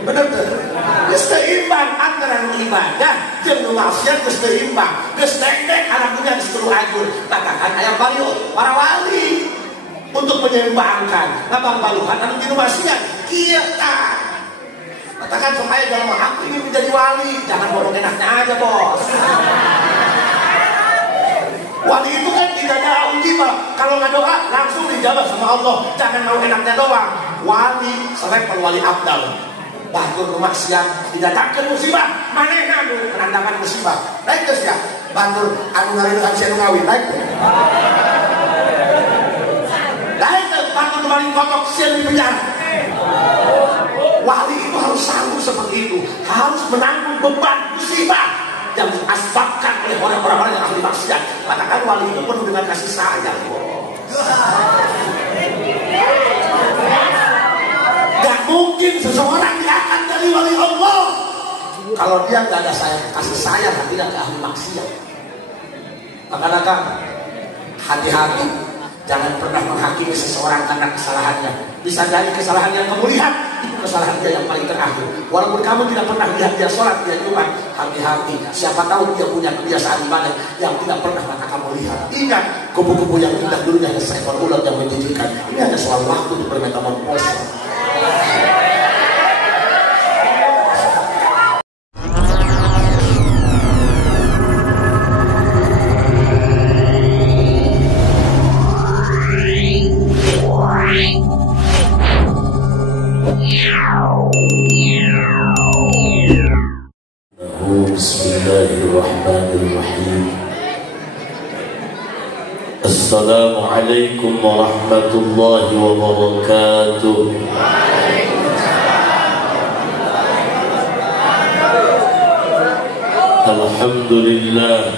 Bener tuh. Geus seimbang antara ibadah jeung nu maksiat, geus seimbang. Geus dek-dek anak dunia geus kudu ajur. Maka kan aya para wali untuk menyeimbangkan ngabangbaluhan anu dinu maksiat. Kieu tah. Katakan supaya dalam hak ini menjadi wali, jangan bodoh enaknya aja bos. Wali itu kan tidak ada uji pak. Kalau nggak doa langsung dijawab sama Allah. Jangan mau enaknya doang. Wali selevel wali abdal. Batur maksiat didatangkan musibah. Mana anu menandakan musibah. Naik terus ya. Batur anu ngareun anu ngawin naik. Naik terus batur kembali kotok sian di penjara. Wali itu harus sanggup seperti itu, harus menanggung beban musibah yang diasbabkan oleh orang-orang yang ahli maksiat. Katakan wali itu penuh dengan kasih sayang. Gak mungkin seseorang diangkat dari wali Allah kalau dia gak ada kasih sayang hatinya ke ahli maksiat. Maka hati-hati, jangan pernah menghakimi seseorang karena kesalahannya. Bisa dari kesalahan yang kamu lihat, itu kesalahan dia yang paling terakhir. Walaupun kamu tidak pernah lihat dia sholat, dia Jumat, hati-hati. Siapa tahu dia punya kebiasaan ibadah yang tidak pernah mata kamu lihat. Ingat, kupu-kupu yang indah dulunya hanya seekor ulat yang menjijikkan. Ini hanya soal waktu untuk bermetamorfosa. Bismillahirrahmanirrahim. Assalamualaikum warahmatullahi wabarakatuh. Alhamdulillah.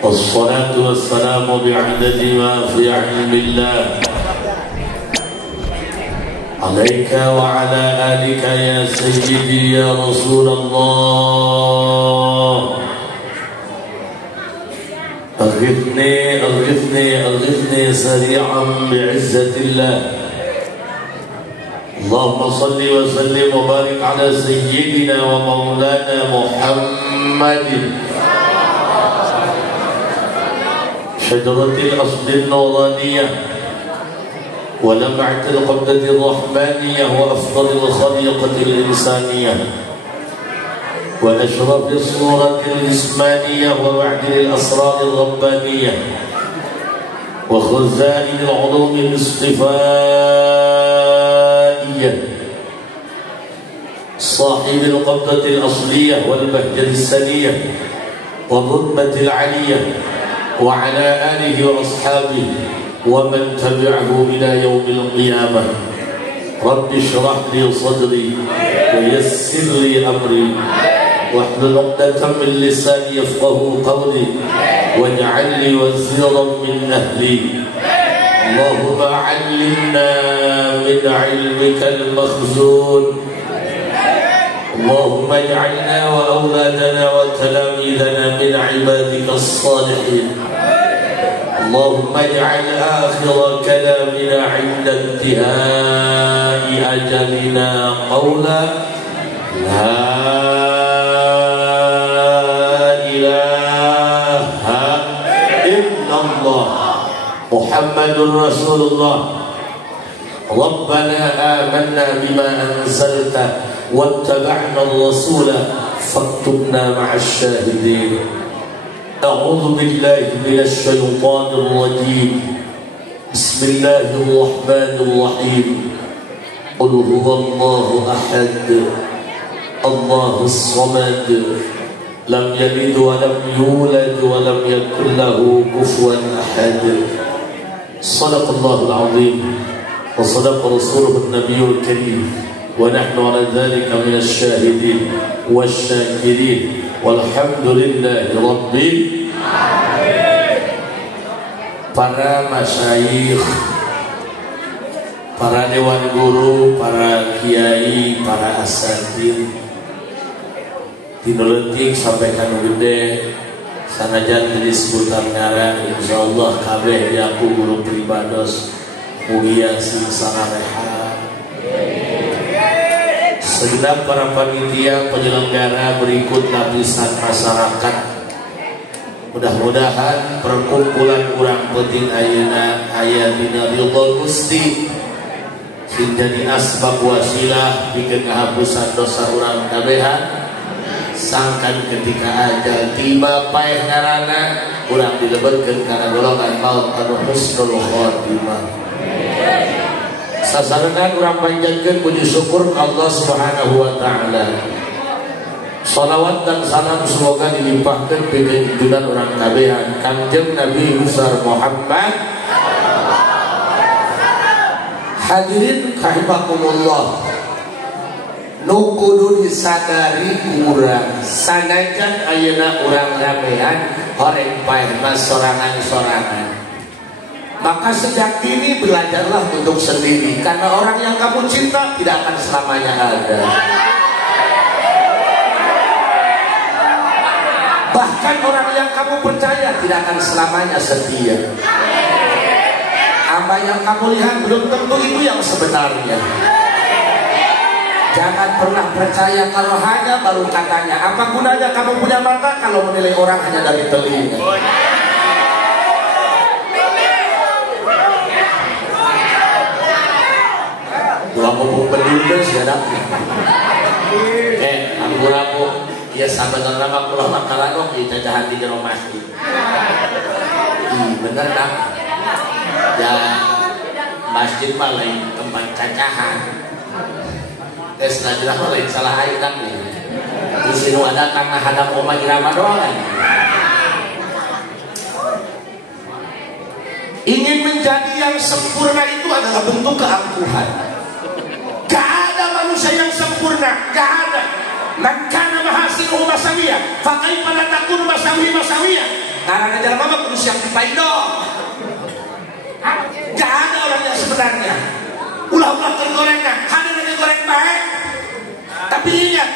Wassalatu wassalamu bi'adadi ma fi ilmillah. عليك وعلى آلك يا سيدي يا رسول الله. أغثني أغثني أغثني سريعا بعزة الله. اللهم صل وسلم وبارك على سيدنا ومولانا محمد شجرة الأصل النورانية ولمعة القبضة الرحمانية وأفضل الخليقة الإنسانية وأشرف الصورة الجسمانية ومعدن الأسرار الربانية وخزائن العلوم الاصطفائية صاحب القبضة الأصلية والبهجة السنية والرتبة العلية وعلى آله وأصحابه ومن تبعه إلى يوم القيامة. رب اشرح لي صدري ويسر لي أمري واحلل عقدة من لساني يفقه قولي واجعل لي وزيرا من أهلي. اللهم علمنا من علمك المخزون. اللهم اجعلنا وأولادنا وتلاميذنا من عبادك الصالحين. اللهم اجعل آخر كلامنا عند انتهاء أجلنا قولا لا إله إلا الله محمد رسول الله. ربنا آمنا بما أنزلت واتبعنا الرسول فاكتبنا مع الشاهدين. أعوذ بالله من الشيطان الرجيم. بسم الله الرحمن الرحيم. قل هو الله أحد الله الصمد لم يلد ولم يولد ولم يكن له كفوا أحد. صدق الله العظيم وصدق رسوله النبي الكريم ونحن على ذلك من الشاهدين والشاكرين والحمد لله رب العالمين. Para masyayikh, para dewan guru, para kiai, para asatidz tinuleutik sampai kanu gede sanajan disebutkan ngaran insyaallah kabeh di aku guru pribados mugia sing sanareha segenap para panitia penyelenggara berikut lapisan masyarakat. Mudah-mudahan perkumpulan urang penting ayeuna aya dina ridho Gusti sing jadi asbab wasilah pikeun ngahapusan dosa urang kabehan. Sangkan ketika ajal tiba paeh ngaranna urang dilebetkeun kana golongan maut anu husnul khotimah. Sasareunna urang panjatkeun puji syukur ka Allah Subhanahu wa taala. Salawat dan salam semoga dilimpahkan pikeun junjungan urang kabehan Kangjeng Nabi besar Muhammad. Hadirin rahimakumullah. Nu kudu disadari urang sanajan ayeuna urang ramean horeng paeh mah sorangan-sorangan. Maka sejak dini belajarlah untuk sendiri, karena orang yang kamu cinta tidak akan selamanya ada. Bahkan orang yang kamu percaya tidak akan selamanya setia. Apa yang kamu lihat belum tentu itu yang sebenarnya. Jangan pernah percaya kalau hanya baru katanya. Apa gunanya kamu punya mata kalau menilai orang hanya dari telinga? Dua mumpung berduduk ya dak. Ampuramu ya sabenerna mah kula makalagok ieu cacahan di jero masjid. Bener dak. Ya masjid mah lain tempat cacahan. Tes najelah lain salah aing kan. Di sini ada kang hadap omah irama doang kan. Ingin menjadi yang sempurna itu adalah bentuk keangkuhan. Gak ada manusia yang sempurna, gak ada. Man kana mahasinuhu masawiyah, fa kaifa la takunu masawiyah. Karena jalan mama kudu siap dipaido. Gak ada orang yang sebenarnya. Ulah-ulah tergorengna, hanya goreng baik. Tapi ingat,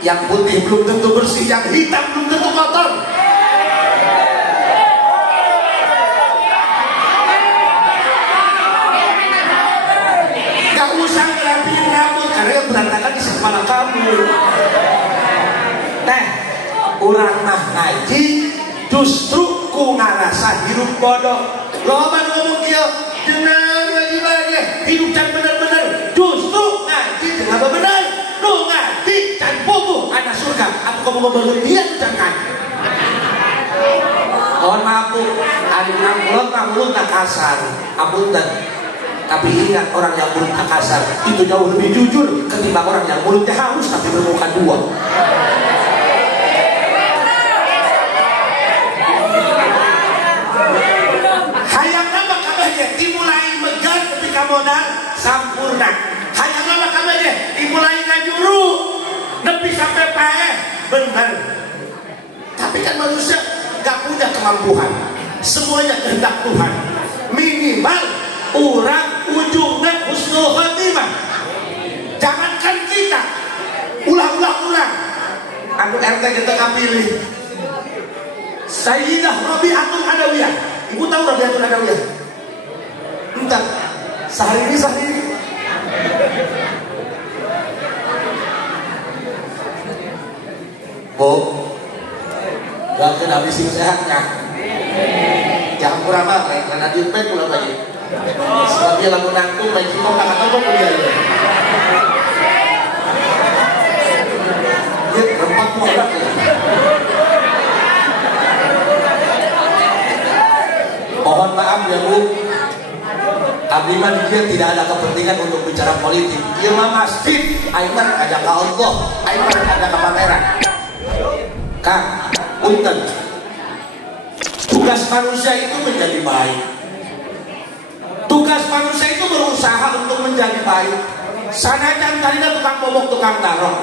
yang putih belum tentu bersih, yang hitam belum tentu kotor. Gak usah ngerapiin rambut karena yang berantakan di kepala kamu. Urang mah ngaji justru ku ngarasa hidup bodoh. Loba ngomong kieu dengan ngaji lagi hidup can bener-bener. Justru ngaji dengan bener. Nu ngaji can puguh ana surga. Aku kamu ngomong dia can kan. Mohon maaf Bu, ari urang mulut mah mulutna kasar. Apunten. Tapi ingat, orang yang mulutnya kasar itu jauh lebih jujur ketimbang orang yang mulutnya halus tapi bermuka dua. Hayang nama kabehnya dimulai megan ketika modal sampurna. Hayang nama kabehnya dimulai ngajuru nepi sampai paeh bener. Tapi kan manusia gak punya kemampuan. Semuanya kehendak Tuhan. Minimal urang ujungnya husnul khotimah. Jangankan kita, ulang. Aku RT kita kapilih Sayyidah Rabi'atul Adawiyah. Ibu tahu Rabi'atul Adawiyah? Entah. Sehari ini. Bu, gak kena bising sehatnya. Jangan kurang banget, karena diupek pula lagi. Sebab dia lagu nangtung, baik kita tak tahu kok dia. Dia rempak mualak ya. Mohon maaf ya Bu, Abdiman dia tidak ada kepentingan untuk bicara politik. Dia mah masjid, Aiman ada ke Allah, Aiman ada ke pangeran. Kang, punten. Tugas manusia itu menjadi baik. Tugas manusia itu berusaha untuk menjadi baik. Sanajan tadinya tukang momok, tukang tarok.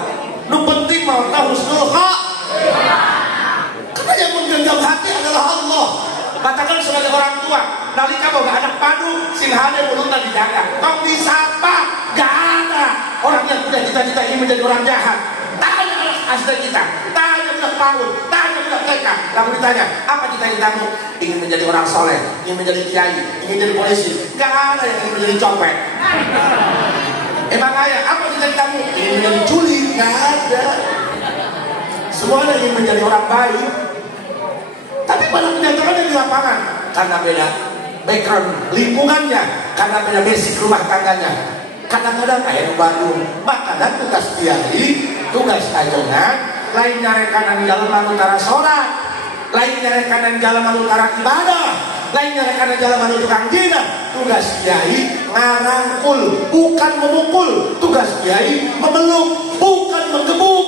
Nu penting mau tahu husnul khotimah. Karena yang menggenggam hati adalah Allah. Katakan sebagai orang tua, nalika boga anak padu, sing hade mulutna dijaga. Tong disapa, gak ada orang yang punya cita-cita ingin menjadi orang jahat. Tanya anak asli kita, tanya budak PAUD, tanya budak TK. Lalu ditanya, apa cita-citamu? Ingin menjadi orang soleh, ingin menjadi kiai, ingin menjadi polisi. Gak ada yang ingin menjadi copet. Emang ayah, apa cita-citamu? Ingin menjadi culi. nggak ada. Semuanya ingin menjadi orang baik, tapi pada kenyataannya di lapangan karena beda background lingkungannya, karena beda basic rumah tangganya. Kadang-kadang kayak Bandung, makanan tugas kiai, tugas ajengan, lain nyarekanan jalan utara sholat, lain nyarekanan jalan utara ibadah, lain nyarekanan jalan tukang jina. Tugas kiai ngarangkul, bukan memukul. Tugas kiai memeluk, bukan menggebuk.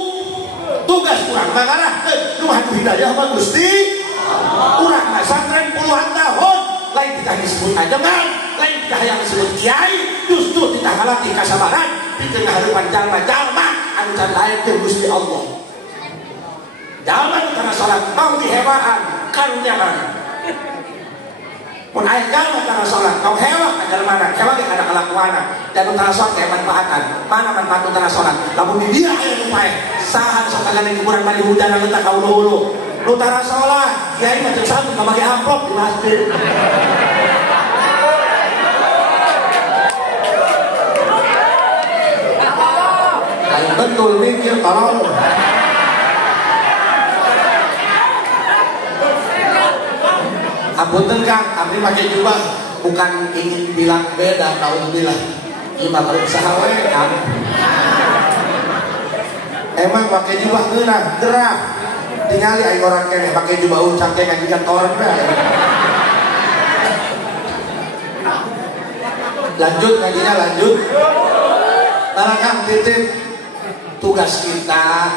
Tugas kurang mengarah rumah hidayah Pak Gusti. Kurang pesantren puluhan tahun, lain kita disebut ajengan, lain kita yang disebut kiai. Justru kita ngelatih kesabaran di tengah harapan jalma-jalma anu can lain ke Gusti Allah. Jalan karena sholat mau dihewaan karunyaan. Mun aya jalma karena sholat mau hewa ajar mana? Hewa ge kada kelakuana. Dan utara sholat kayak manfaatan. Mana manfaat utara sholat? Lamun di dia aya nu pae. Sahan sok kagane kuburan mandi hujan letak ka ulu-ulu. Utara sholat, kiai macam satu nggak pakai amplop di masjid. Lain betul mikir kalau apunten Kang, abdi pakai jubah bukan ingin bilang beda, naudzubillah. Ima berusaha we Kang. Emang pakai jubah gerah. Tinggali aing orang kene pakai jubah uncak teh ngajikan toren bae. Lanjut ngajinya lanjut. Barangkali titip tugas kita,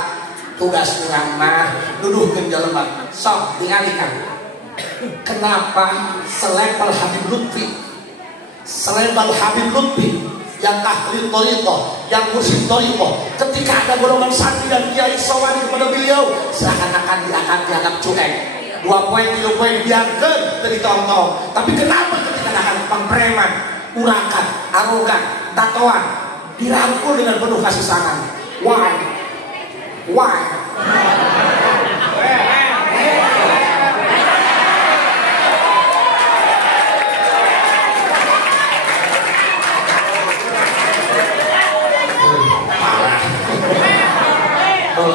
tugas urang mah nuduhkeun jelema. Sok tingali Kang. Kenapa selevel Habib Lutfi? Selevel Habib Lutfi yang ahli thariqah, yang mursyid thariqah, ketika ada golongan santri dan kiai sowan kepada beliau, seakan-akan dianggap cuek. 2 poin 3 poin biarkan dari tong-tong. Tapi kenapa ketika ada pang preman, urakan, arogan, tatoan, dirangkul dengan penuh kasih sayang? Why?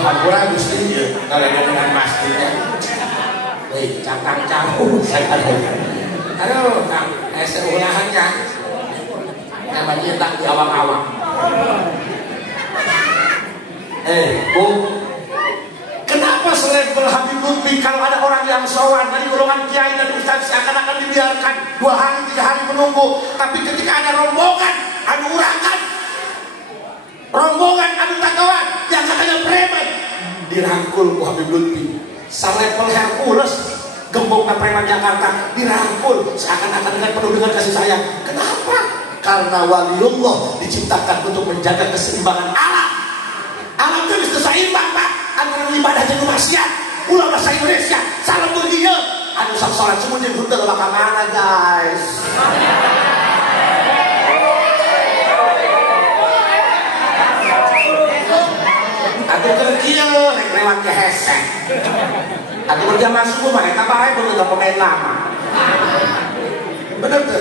Hampura Gusti kalau dengan masjidnya cangkang jauh saya tahu. Aduh Kang, seulahannya namanya tak di awang-awang. Bu, kenapa selevel Habib Lutfi kalau ada orang yang sowan dari golongan kiai dan ustaz seakan-akan dibiarkan 2 hari 3 hari menunggu, tapi ketika ada rombongan anu urakan, rombongan anu takawan yang katanya preman dirangkul ku Habib Lutfi, salevel Hercules gembongna preman Jakarta dirangkul seakan-akan dengan penuh dengan kasih sayang. Kenapa? Karena waliullah diciptakan untuk menjaga keseimbangan alam. Alam itu bisa seimbang Pak antara ibadah jeung maksiat. Ulah bahasa Indonesia salam tuh dia anu sok salat semua jeung henteu bakal mana guys. Aku kerja lewat ke hesek. Aku berjamaah subuh mah eta bae beungeut pemain lama. Bener tuh.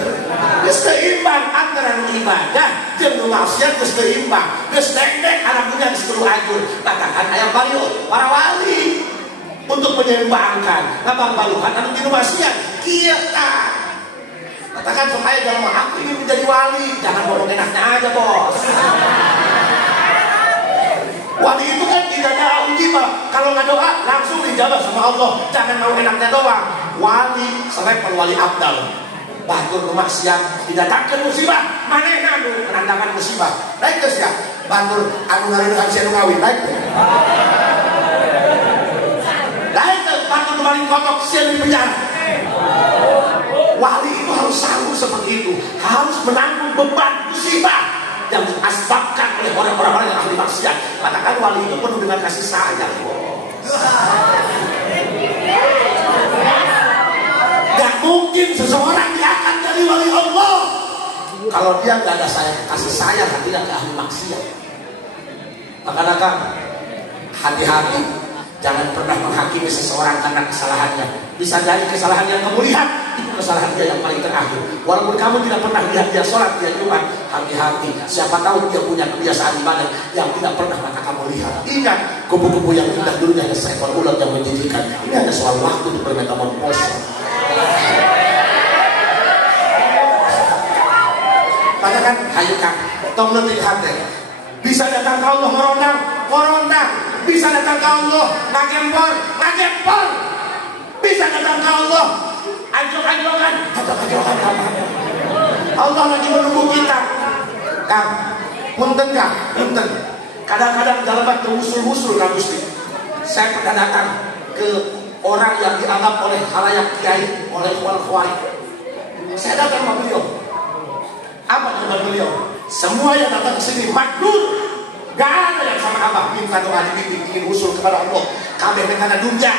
Geus seimbang antara ibadah jeung maksiat, geus seimbang. Geus dendek anak dunia geus kudu ajur. Katakan aya balieu para wali untuk menyeimbangkan ngabang baluhan anu dinu maksiat. Kieu tah. Katakan supaya jalma aku ingin menjadi wali, jangan ngomong enaknya aja, Bos. Wali itu kan tidak ada ujibah. Kalau nggak doa langsung dijabah sama Allah. Jangan mau enaknya doang. Wali selevel wali abdal. Batur kemaksiat didatangkan musibah. Manehna anu menandakan musibah. Baik geus ya. Batur anu ngareuneuhan si anu ngawin. Baik. Baik batur kemarin kotok si anu di penjara. Wali itu harus sanggup seperti itu. Harus menanggung beban musibah yang diasbabkan oleh orang-orang yang ahli maksiat. Katakan wali itu penuh dengan kasih sayang. Gak mungkin seseorang yang akan jadi wali Allah kalau dia gak ada kasih sayang hatinya ke ahli maksiat. Maka hati-hati, jangan pernah menghakimi seseorang karena kesalahannya. Bisa jadi kesalahan yang kamu lihat itu kesalahan dia yang paling terakhir. Walaupun kamu tidak pernah lihat dia sholat, dia Jumat, hati-hati. Siapa tahu dia punya kebiasaan ibadah yang tidak pernah mata kamu lihat. Ingat, kupu-kupu yang indah dulunya hanya seekor ulat yang menjijikan. Ini hanya soal waktu untuk bermetamorfosa. Katakan, hayu Kang, tong letih hati. Bisa datang ke Allah merondang. Bisa datang ke Allah ngagempor. Bisa datang ke Allah anjlok-anjlokan. Allah lagi menunggu kita. Kang, punten Kang, punten. Kadang-kadang dalam waktu usul-usul Kang Gusti, saya pernah datang ke orang yang dianggap oleh khalayak kiai, oleh khwal-khwal. Saya datang sama beliau. Apa jawaban beliau? Semua yang datang ke sini makmur. Gak ada yang sama abah minta doa dibimbing ingin usul kepada Allah. Kami minta dunia,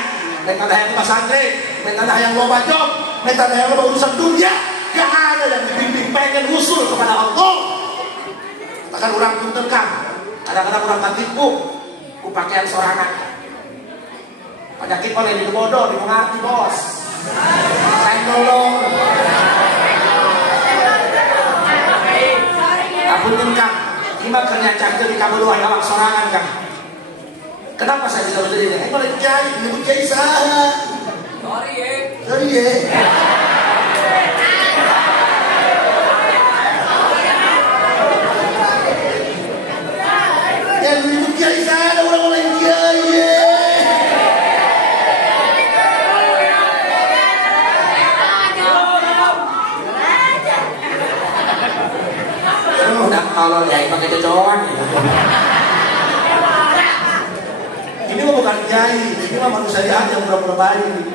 minta yang kita santri, minta yang loba job, minta yang loba urusan dunia. Gak ada yang dibimbing pengen usul kepada Allah. Katakan orang punten Kang, kadang-kadang orang katipu ku pakaian sorangan. Penyakit oleh di bodoh, di mengerti bos. Saya tolong. Apunten Kang, ima kerja cahaya di kamu luar awak sorangan Kang. Kenapa saya bisa menjadi ini? Malah kiai, nyebut kiai salah. Sorry ya. Yang nyebut kiai salah orang-orang kiai. Kalau kiai pakai cocokan. Ini mah bukan kiai, ini mah manusia jahat yang pura-pura baik.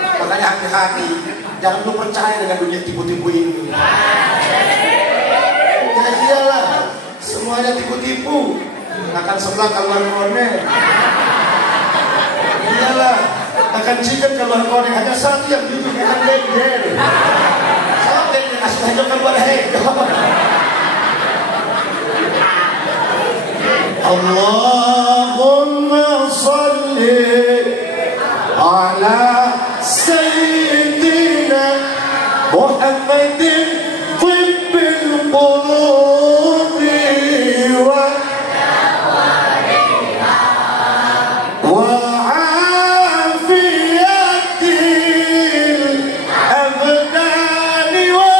Makanya hati-hati, jangan lu percaya dengan dunia tipu-tipu ini. Ya iyalah, semuanya tipu-tipu. Akan sebelah keluar kone. Iyalah, akan ciket keluar kone. Hanya satu yang jujur, akan gender. Sampai kasih aja keluar Allahumma salli ala Sayyidina Muhammadin tibbil qulubi wa afiyatil abdani wa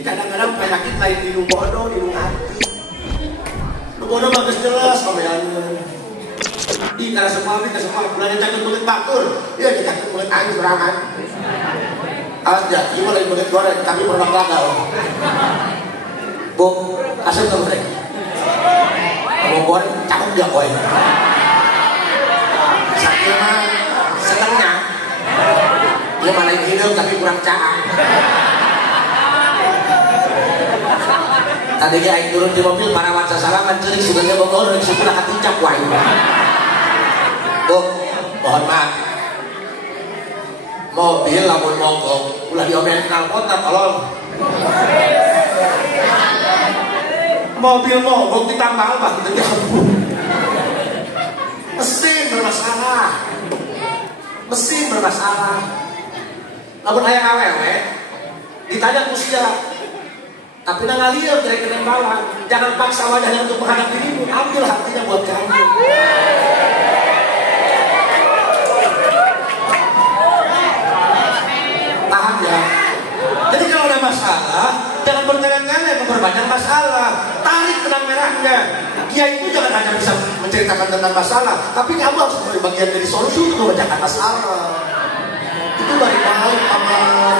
kadang-kadang penyakit lain di lubodo, di hati. Lubodo bagus jelas kameannya. Di karena semua bulan yang cakap mulut batur, dia cakap mulut angin serangan. Aja, ini mulai mulut goreng, tapi pernah gagal. Bu, asal kamu mereka. Kamu goreng, cakap dia boy. Sakit mah setengah. Dia malah hidup tapi kurang cakap. Tadi dia aing turun di mobil para wansa salaman ceurik sudah bogor dan sudah katincak wae. Bu, mohon maaf. Mobil lamun mogok ulah diomelin knalpotna tolong. Mobil mogok ditambal mah kitu teh ampun. Mesin bermasalah. Lamun aya awewe ditanya usia tapi ngalir dari kenembalan. Jangan paksa wajahnya untuk menghadap dirimu. Ambil hatinya buat kamu. masalah, jangan bertele-tele memperbanyak masalah. Tarik benang merahnya. Kiai itu jangan hanya bisa menceritakan tentang masalah, tapi kamu harus menjadi bagian dari solusi untuk memecahkan masalah. Itu baik-baik, paman.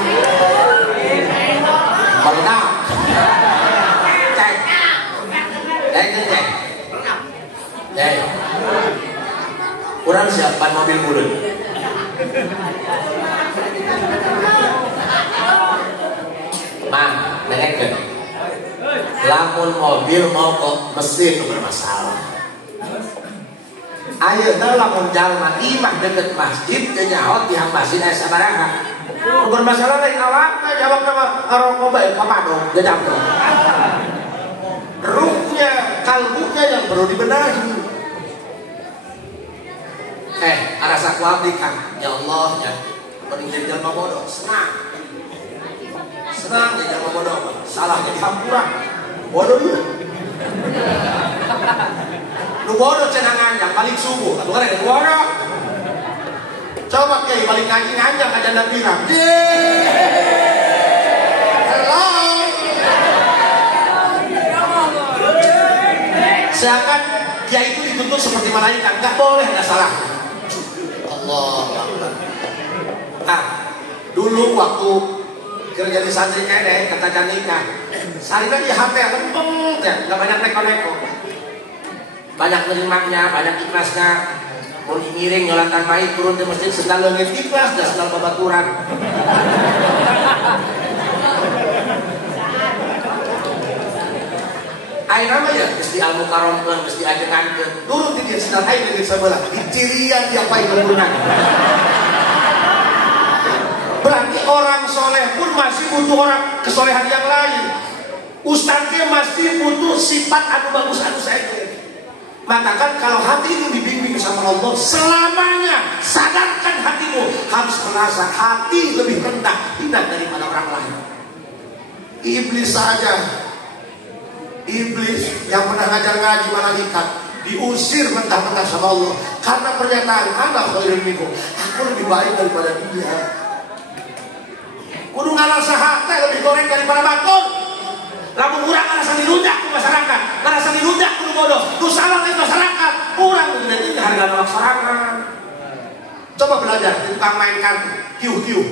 Meledak. Cek. Cek. Cek. Kurang siapkan mobil bulan. Mang, nenekkan. Lamun mobil mau ke mesin bermasalah. Ayeuna lamun jalma imah deket masjid teu nyaho tihang masjid aya sabaraha. Bermasalah lain awakna jawab nama ngarokok bae pamadong gedang. Ruhnya, kalbunya yang perlu dibenahi. Arasa ku abdi kan, ya Allah ya. Mending jadi jalma bodoh, senang jadi jalma bodoh, salah jadi hampura. Bodoh ya. Lu bodoh cenangan yang balik subuh, atau kan ada bodoh. Coba kayak balik ngaji nganjang aja dan bilang, hello. Seakan dia itu dituntut seperti malaikat, nggak boleh, nggak salah. Allah. Dulu waktu kerja di santri kene kata Janika, salina di HP lempeng ya, nggak banyak neko-neko, banyak nerimanya, banyak ikhlasnya. Mau ngiring nyolatan main turun ke masjid sendal leungit ikhlas dan sendal babaturan. Air nama ya, mesti almu karomkeun, mesti ajengankeun. Turun di dia sendal air di sebelah, di cirian dia paling berguna. Berarti orang soleh pun masih butuh orang kesolehan yang lain. Ustadznya masih butuh sifat anu bagus anu saja. Maka kalau hati ini dibimbing sama Allah selamanya, sadarkan hatimu harus merasa hati lebih rendah, tidak daripada orang lain. Iblis saja, iblis yang pernah ngajar ngaji malaikat diusir mentah-mentah sama Allah karena pernyataan anak khairun minhu, aku lebih baik daripada dia. Kudu ngarasa hati lebih goreng daripada batur. Lamun urang ngarasa dirundak ke masyarakat, ngarasa dirundak kudu bodoh, nu salah di masyarakat, urang kudu jadi harga nolak sorangan. Coba belajar tentang main kartu, kiu-kiu.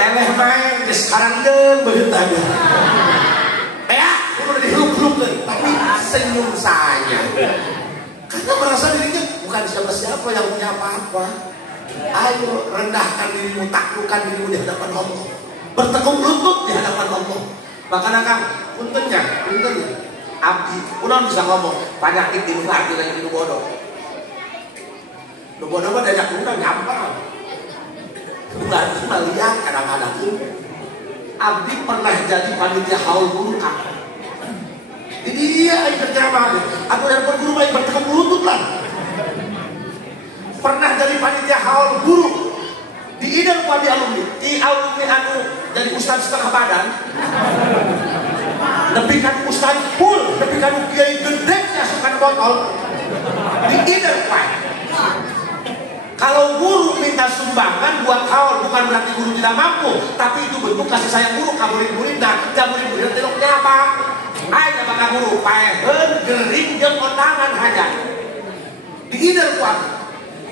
Eleh main geus karangdeung beut aja. Kudu dihluk-hluk deui, tapi senyum saja. Karena merasa dirinya bukan siapa-siapa yang punya apa-apa. Ayo rendahkan dirimu, taklukkan dirimu di hadapan Allah, bertekuk lutut di hadapan Allah. Maka kang puntennya abdi udah bisa ngomong penyakit di luar dengan itu bodoh. Lu bodoh mah diajak udah nyampar. Bukan cuma lihat kadang-kadang abdi pernah jadi panitia haul guru kang. Jadi dia kerja banget. Aku yang berguru baik bertekuk lutut lah. Pernah jadi panitia haul guru di idul di alumni anu jadi ustaz setengah badan, tapi kan ustaz full, tapi kan kiai gedenya sukan botol di idul. Kalau guru minta sumbangan buat haul bukan berarti guru tidak mampu, tapi itu bentuk kasih sayang guru ka murid-murid dan murid-murid telok nyapa. Ayo bakal guru paeheun gering jeung kondangan hajat di idul.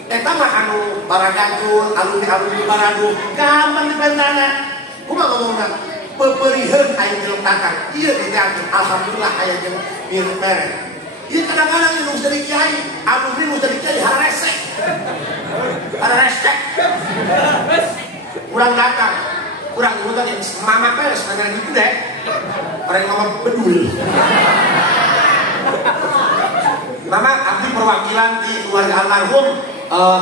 Eta mah anu baragajul, alumni baradu, gampang dipentana. Kumaha ngomongna? Bebeurieun aya jelek takang. Ieu diganti alhamdulillah aya jeung mirip mere. Ieu kadang-kadang nu jadi kiai, alumni nu jadi kiai haresek. Haresek. Urang datang. Urang nyebut tadi mama pes nanya gitu deh. Orang mama bedul. Mama abdi perwakilan di keluarga almarhum.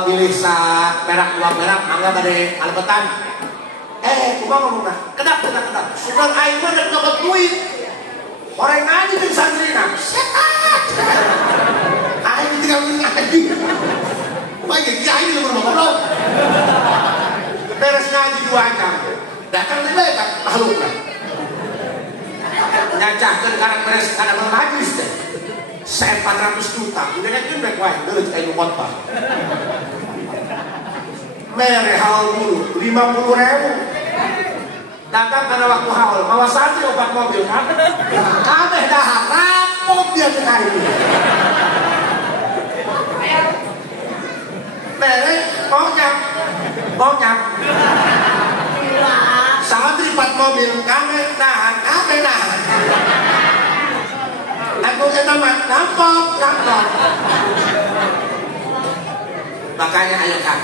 Pilih sa perak dua perak mangga bade albetan. Kumaha ngomongna? Kedap. Sudah aing mah rek dapat duit. Orang ngaji jeung santrina. Setan. Aing tinggal ngaji. Kumaha ge kiai lu ngomong. Beres ngaji 2 jam. Datang di belakang makhluk lah. Nyacahkeun karek beres kana majlis teh. 400 juta, udah nyakin baik wae, dulu kayak khotbah. mere haul dulu 50.000 datang karena waktu haul bawa santri obat mobil kan kabeh dah rapot dia sekali mere pokoknya santri 4 mobil kabeh nahan aku nama rampok makanya ayo kan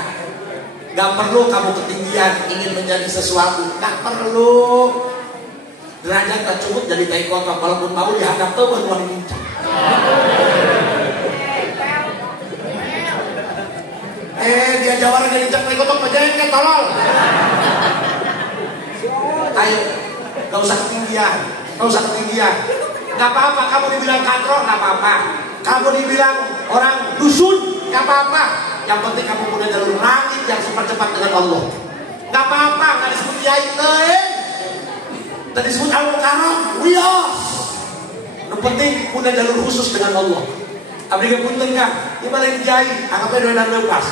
gak perlu kamu ketinggian ingin menjadi sesuatu, gak perlu derajat tak cukup jadi tai kotor walaupun mau dihadap tuh buat mengincar dia jawara jadi tai kotor menjengkel tolol ayo gak usah ketinggian gak apa-apa kamu dibilang katro gak apa-apa kamu dibilang orang dusun gak apa-apa yang penting kamu punya jalur langit yang cepat-cepat dengan Allah gak apa-apa gak disebut kiai tadi disebut al-mukarram wios yang penting punya jalur khusus dengan Allah abdi kepunten kan gimana yang kiai anggapnya doa lepas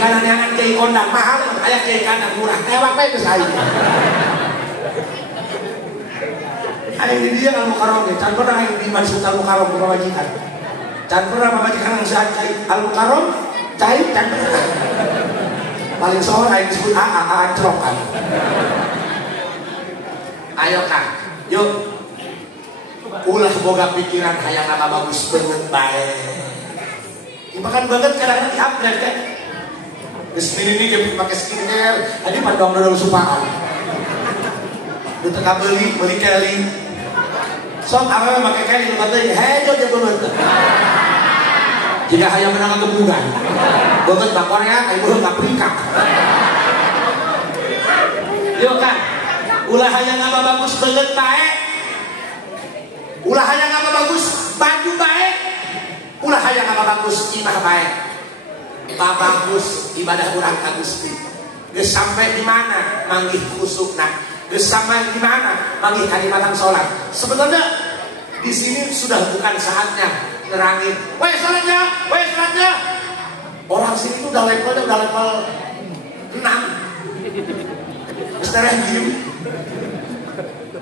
jangan yang kiai kondang mahal kayak kiai kandang murah kayak apa itu saya ada di dia al-mukarram jangan pernah yang dimaksud al-mukarram berwajiban jangan pernah membacakan yang sehat al-mukarram jangan pernah paling soal yang disebut ancerokan ayo kan yuk ulah boga pikiran hayang apa bagus banget baik makan banget kadang-kadang di-upgrade kan kesini ini dia pakai skincare tadi pandang dodol supaan udah tengah beli keli sok apa pakai keli lu katanya hejo dia banget jika hayang menang kebugan banget bakornya kayak belum gak perikak yuk kan ulah hayang apa bagus banget baik ulah hayang apa bagus baju baik ulah hayang apa bagus imah baik bagus ibadah kurang kagusti geus sampai di mana manggih khusukna geus sampai di mana manggih kalimatan sholat sebenarnya di sini sudah bukan saatnya nerangin weh sholatnya orang sini itu udah level 6 geus tereh diem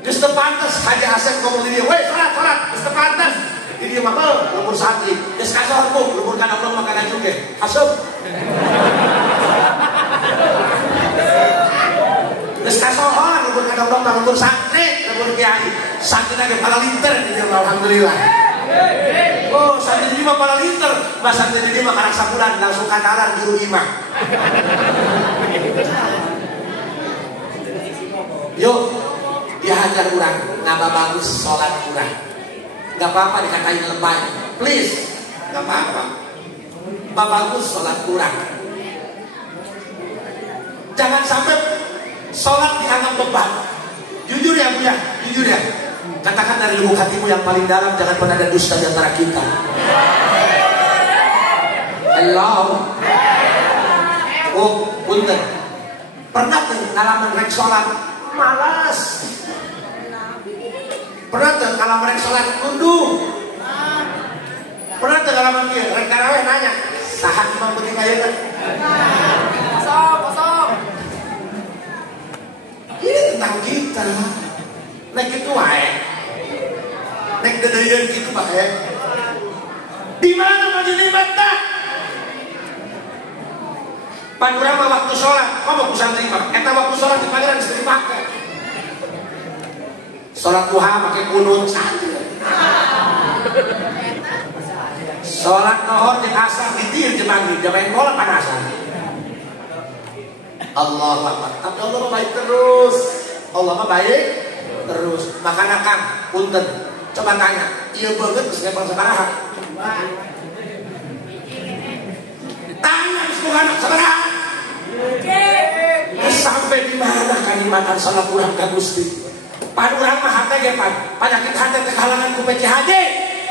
geus teu pantes Haji Asep ngomong di dia weh sholat geus teu pantes di dia mah lumur santri geus kasohor bu lumur kana urang makanan juga asup geus kasohor lumur kana urang mah lumur santri lumur kiai santri ge pala linter di dia alhamdulillah oh santri di mah pala linter bah santri di dia mah karang sabulan langsung kadaran juru imah yuk dihajar kurang ngapa bagus sholat kurang gak apa-apa dikatain lebay please gak apa-apa bagus sholat kurang jangan sampai sholat dianggap beban jujur ya Bu ya jujur ya katakan dari lubuk hatimu yang paling dalam jangan pernah ada dusta di antara kita hello oh punten pernah tuh ngalaman rek sholat malas pernah tuh kalau mereka sholat kunduh pernah tuh kalau mereka rek tarawih nanya sahat imam penting aja kan kosong ini tentang kita nek itu wae nek dedeyeun gitu bae di mana majlimat tak panorama waktu sholat kok mau kusan terima eta waktu sholat di panggilan bisa dipakai sholat duha pakai kunut santri sholat nohor di asar ditir di maghrib jamain bola panasan Allah Akbar tapi Allah mah baik terus makanya Kang punten coba tanya iya banget terus level sabaraha tanya semoga anak sabaraha sampai di mana kalimatan sholat kurang ka Gusti panuran mah hate ge penyakit hati teh halangan ku PCHD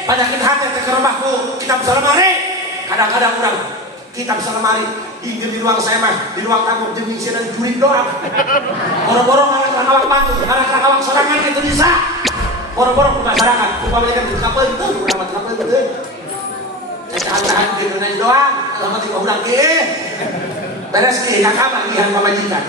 penyakit hati teh kerobah ku kitab salamari kadang-kadang urang kitab salamari di ruang saya mah di ruang tamu jeung ngisi dan jurik doang boro-boro ngawak batu ngawak sorangan itu bisa boro-boro ku masyarakat upamanya kan kapeunteun urang mah kapeunteun cacahan gitu nanya doang lama tiba urang ge beres ki kakak bagian pamajikan.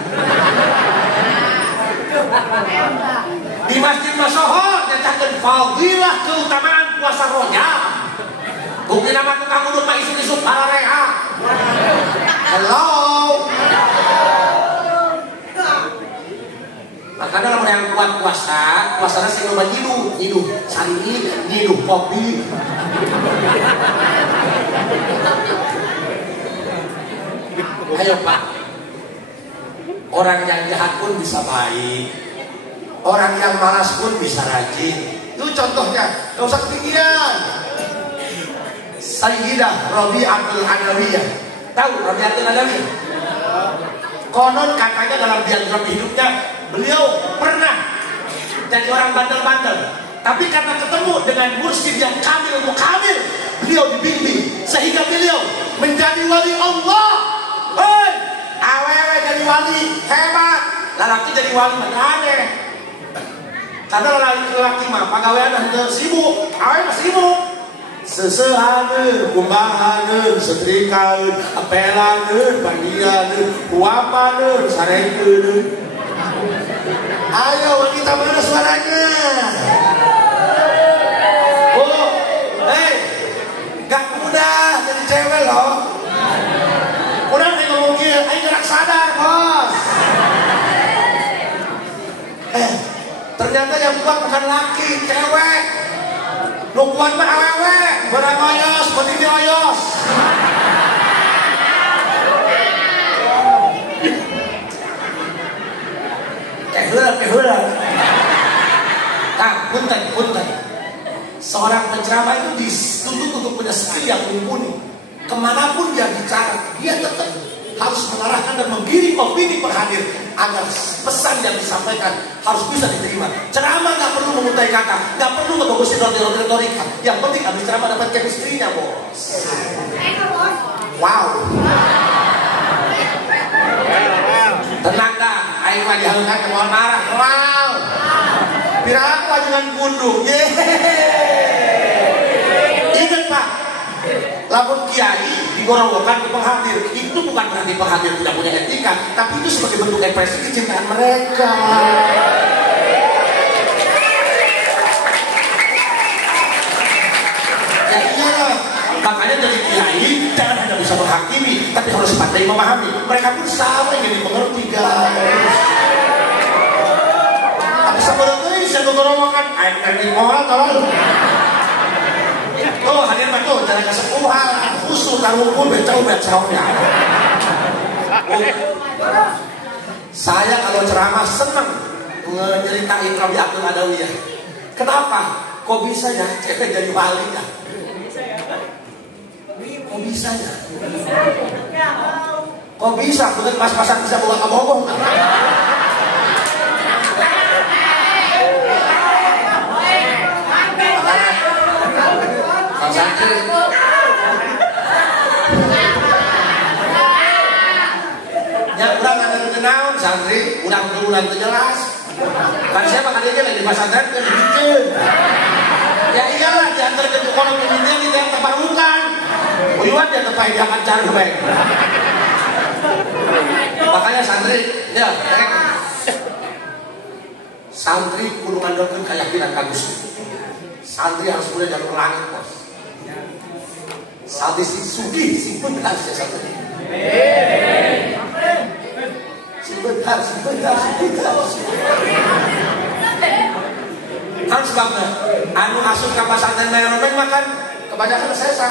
Di Masjid Masohor nyatakan fadilah keutamaan puasa Rajab. Mungkin nama tukang uduk mah isu-isu palarea. Hello. Makanya kalau yang kuat puasanya sih coba nyiduh salini, nyiduh kopi. Ayo Pak, orang yang jahat pun bisa baik, orang yang malas pun bisa rajin. Itu contohnya, gak usah ketinggian. Sayyidah Rabi'atul Adawiyah, tahu Rabi'atul Adawiyah? Konon katanya dalam biografi hidupnya beliau pernah jadi orang bandel-bandel, tapi karena ketemu dengan mursyid yang kamil mukamil, beliau dibimbing sehingga beliau menjadi wali Allah. Hei, awewe jadi wali hebat, lelaki jadi wali aneh. Karena lelaki mah pagawean henteu sibuk, awewe mah sibuk. Sesehaneun, kumbahaneun, setrikaeun, apelaneun, pandianeun, kuapaneun, sarekeun. Ayo wanita mana suaranya? Oh, gak mudah jadi cewek loh. Udah nih ngomong gila, ayo gerak sadar bos. Ternyata yang kuat bukan laki, cewek. Lu kuat mah awewe, barang oyos, seperti ini oyos. Kehulah. Punten. Seorang penceramah itu dituntut untuk punya skill yang mumpuni. Kemanapun dia bicara, dia tetap harus mengarahkan dan menggiring opini perhadir agar pesan yang disampaikan harus bisa diterima. Ceramah nggak perlu mengutai kata, nggak perlu ngebagusin retorika. Yang penting habis ceramah dapat chemistry-nya, bos. Wow. Tenang dah, aing mah dihalukan ke mohon marah. Wow. Piraku dengan gundung. Ingat Pak, lapor kiai digorongkan ke penghadir, itu bukan berarti penghadir tidak punya etika, tapi itu sebagai bentuk ekspresi kecintaan mereka. Ya iyalah, makanya jadi kiai jangan hanya bisa menghakimi, tapi harus pandai memahami. Mereka pun sama yang dimengerti, guys. Tapi sebenarnya bisa digorongkan, aing moal tolong. Oh, hadir mah tuh cara kesepuhan, usul karungkul becau-becaunya. Saya kalau ceramah senang menceritain Rabi'atul Adawiyah. Kenapa? Kok bisa ya cewek jadi wali ya? Kok bisa ya? Kok bisa? Bukan pas-pasan bisa buka kabogong. Santri yang kurang ada kenaun santri ulang jelas kan siapa kan dia lagi pasantren ke dibikin ya iyalah diantar ke kolom ini dia yang terbarukan uyuan dia terpakai dia akan cari baik makanya santri ya santri kudu ngandalkeun keyakinan kagus santri harus punya jalur langit bos. Santri sugih simpenar ya santri. Simpenar. Kan sebabnya anu asup ka pasantren meromeng makan kebanyakan sesa.